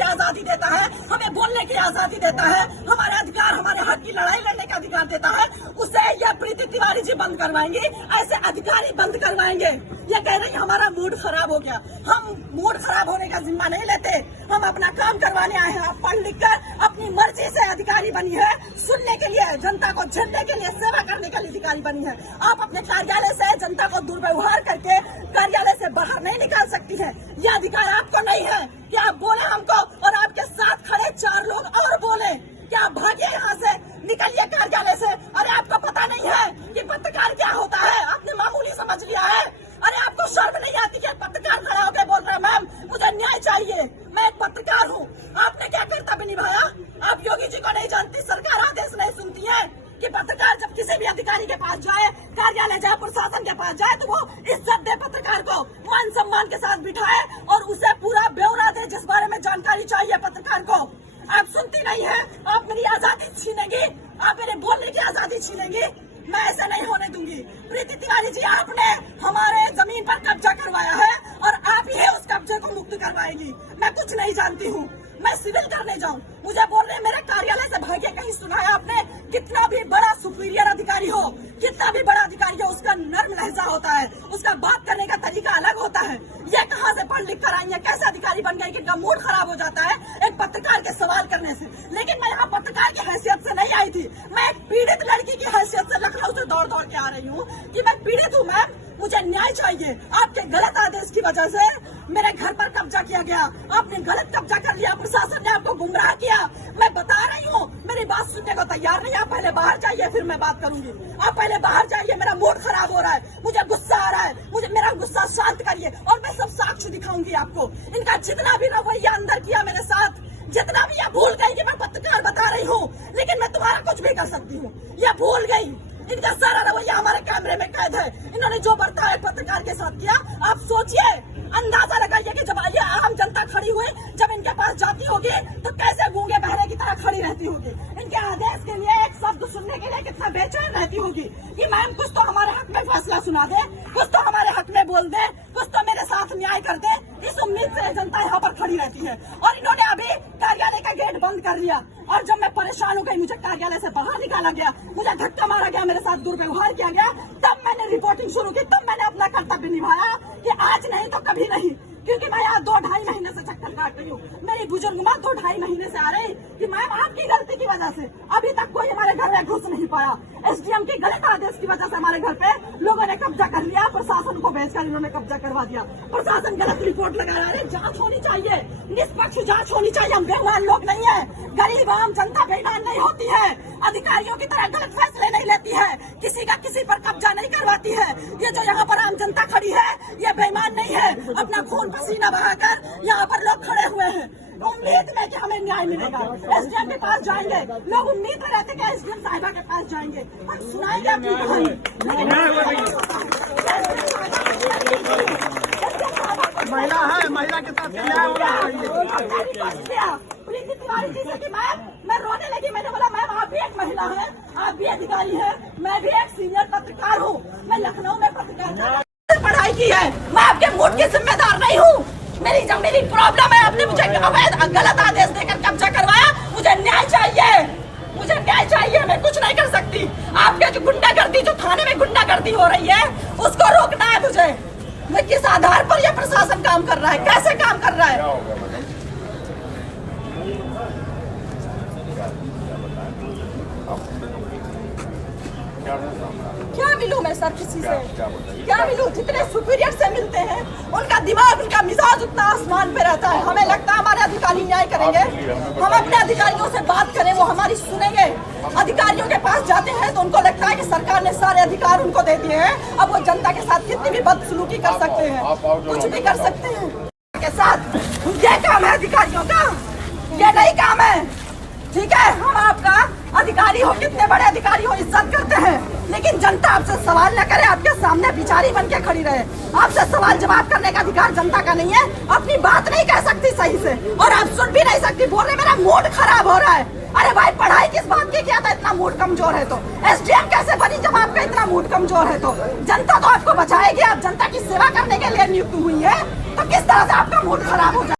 की आजादी देता है, हमें बोलने की आजादी देता है, हमारे अधिकार, हमारे हक की लड़ाई लड़ने का अधिकार देता है, उसे यह प्रीति तिवारी जी बंद करवाएंगी, ऐसे अधिकारी बंद करवाएंगे। ये कह रही हमारा मूड खराब हो गया। हम मूड खराब होने का जिम्मा नहीं लेते, हम अपना काम करवाने आए हैं। आप पढ़ लिख कर अपनी मर्जी से अधिकारी बनी है, सुनने के लिए, जनता को झेलने के लिए, सेवा करने के लिए अधिकारी बनी है। आप अपने कार्यालय से जनता को दुर्व्यवहार करके कार्यालय से बाहर नहीं निकाल सकती है। यह अधिकार आपको नहीं है कि आप बोले हमको और आपके साथ खड़े 4 लोग और बोले कि आप भागिए यहाँ से, निकलिए कार्यालय से। अरे आपको पता नहीं है कि पत्रकार क्या होता है? आपने मामूली समझ लिया है। अरे आपको शर्म नहीं आती कि पत्रकार खड़ा होकर बोल रहे हैं मैम मुझे न्याय चाहिए, मैं एक पत्रकार हूँ। आपने क्या कर्तव्य निभाया? आप योगी जी को नहीं जानती, सरकार आदेश नहीं सुनती है कि पत्रकार जब किसी भी अधिकारी के पास जाए, कार्यालय जाए, प्रशासन के पास जाए, तो वो इज्जत दे, पत्रकार को मान सम्मान के साथ बिठाए और उसे पूरा ब्यौरा दे जिस बारे में जानकारी चाहिए पत्रकार को। आप सुनती नहीं है, आप मेरी आजादी छीनेंगी, आप मेरे बोलने की आजादी छीनेंगी। मैं ऐसा नहीं होने दूंगी। प्रीति तिवारी जी, आपने हमारे जमीन पर कब्जा करवाया है और आप ही उस कब्जे को मुक्त करवाएंगी। मैं कुछ नहीं जानती हूँ, मैं सिविल करने जाऊँ, मुझे बोल रहे मेरे कार्यालय से भागे। कहीं सुना है आपने? कितना भी बड़ा सुपीरियर अधिकारी हो, कितना भी बड़ा अधिकारी हो, उसका नर्म लहजा होता है, उसका बात करने का तरीका अलग होता है। ये कहाँ से पढ़ लिख कर आई है? कैसे अधिकारी बन गई कि इनका मूड खराब हो जाता है एक पत्रकार के सवाल करने से? लेकिन मैं यहाँ पत्रकार की हैसियत से नहीं आई थी, मैं एक पीड़ित लड़की की हैसियत से लखनऊ से दौड़ दौड़ के आ रही हूँ कि मैं पीड़ित हूँ मैम, मुझे न्याय चाहिए। आपके गलत आदेश की वजह से मेरे घर पर कब्जा किया गया, आपने गलत कब्जा कर लिया, प्रशासन ने आपको गुमराह किया। मैं बता रही हूँ, मेरी बात सुनने को तैयार नहीं। आप पहले बाहर जाइए, फिर मैं बात करूंगी। आप पहले बाहर जाइए, मेरा मूड खराब हो रहा है, मुझे गुस्सा आ रहा है, मुझे मेरा गुस्सा शांत करिए और मैं सब साक्ष्य दिखाऊंगी आपको। इनका जितना भी रवैया अंदर किया मेरे साथ, जितना भी, यह भूल गई कि मैं पत्रकार बता रही हूँ, लेकिन मैं तुम्हारा कुछ भी कर सकती हूँ। यह भूल गई, इनका सारा रवैया हमारे कैमरे में कैद है। इन्होंने जो बर्ताव पत्रकार के साथ किया, आप सोचिए, अंदाजा लगाइए कि जब ये आम जनता खड़ी हुई, जब इनके पास जाती होगी तो कैसे गूंगे बहरे की तरह खड़ी रहती होगी। इनके आदेश के लिए एक शब्द सुनने के लिए कितना बेचैन रहती होगी कि मैम कुछ तो हमारे हक में फैसला सुना दे, कुछ तो हमारे हक में बोल दे, कुछ तो मेरे साथ न्याय कर दे। इस उम्मीद से जनता यहाँ पर खड़ी रहती है। और इन्होंने अभी कार्यालय का गेट बंद कर लिया और जब मैं परेशान हो गई, मुझे कार्यालय से बाहर निकाला गया, मुझे धक्का मारा गया, मेरे साथ दुर्व्यवहार किया गया, तब मैंने रिपोर्टिंग शुरू की, तब मैंने अपना कर्तव्य निभाया कि आज नहीं तो कभी नहीं। क्योंकि मैं यहाँ 2-2.5 महीने से चक्कर काट रही हूँ। मेरी बुजुर्ग माँ 2-2.5 महीने से आ रही कि मैम आपकी गलती की वजह से अभी तक कोई हमारे घर में घुस नहीं पाया। एसडीएम के गलत आदेश की वजह से हमारे घर पे लोगों ने कब्जा कर लिया, प्रशासन को भेजकर इन्होंने कब्जा करवा दिया। प्रशासन गलत रिपोर्ट लगा रहा है। जांच होनी चाहिए, निष्पक्ष जांच होनी चाहिए। हम बेईमान लोग नहीं है, गरीब आम जनता बेईमान नहीं होती है, अधिकारियों की तरह गलत फैसले नहीं लेती है, किसी का किसी पर कब्जा नहीं करवाती है। ये जो यहाँ पर आम जनता खड़ी है, ये बेईमान नहीं है, अपना खून पसीना बहाकर यहाँ पर लोग खड़े हुए हैं उम्मीद में कि हमें न्याय मिलेगा। एसडीएम के पास जाएंगे, लोग उम्मीद में रहते कि एसडीएम साहिबा के पास जाएंगे, हम सुनाएंगे अपनी कहानी। महिला है, महिला के साथ न्याय होना चाहिए। प्रीति तिवारी जी से कि मैं रोने लगी। मैंने बोला मैम आप भी एक महिला है, आप भी अधिकारी है, मैं भी एक सीनियर पत्रकार हूँ, मैं लखनऊ में पत्रकार पढ़ाई की है, मैं आपके मूड की जिम्मेदार नहीं हूँ। मेरी जमीनी प्रॉब्लम है, आपने मुझे अवैध गलत आदेश देकर कब्जा करवाया, मुझे न्याय चाहिए, मुझे न्याय चाहिए। मैं कुछ नहीं कर सकती। आपके जो गुंडागर्दी, जो थाने में गुंडागर्दी हो रही है, उसको रोकना है मुझे। मैं किस आधार पर यह प्रशासन काम कर रहा है, कैसे काम कर रहा है? क्या मिलूं मैं सर किसी से? क्या मिलूं? जितने सुपीरियर से मिलते हैं उनका दिमाग, उनका मिजाज उतना आसमान पे रहता है। हमें लगता है हमारे अधिकारी न्याय करेंगे, हम अपने अधिकारियों से बात करें, वो हमारी सुनेंगे। अधिकारियों के पास जाते हैं तो उनको लगता है कि सरकार ने सारे अधिकार उनको दे दिए हैं, अब वो जनता के साथ कितनी भी बदसलूकी कर सकते हैं, कुछ भी कर सकते हैं के साथ। ये काम है अधिकारियों का, ये नहीं काम है। ठीक है, हम आपका अधिकारी हो, कितने बड़े अधिकारी हो, इज्जत करते हैं, लेकिन जनता आपसे सवाल न करे, आपके सामने बिचारी बन के खड़ी रहे। आपसे सवाल जवाब करने का अधिकार जनता का नहीं है, अपनी बात नहीं कह सकती सही से और आप सुन भी नहीं सकती। बोल रहे मेरा मूड खराब हो रहा है। अरे भाई पढ़ाई किस बात की किया था, इतना मूड कमजोर है तो? एसडीएम कैसे बनी जब आपका इतना मूड कमजोर है तो? जनता तो आपको बचाएगी, आप जनता की सेवा करने के लिए नियुक्त हुई है, तो किस तरह से आपका मूड खराब हो जाए?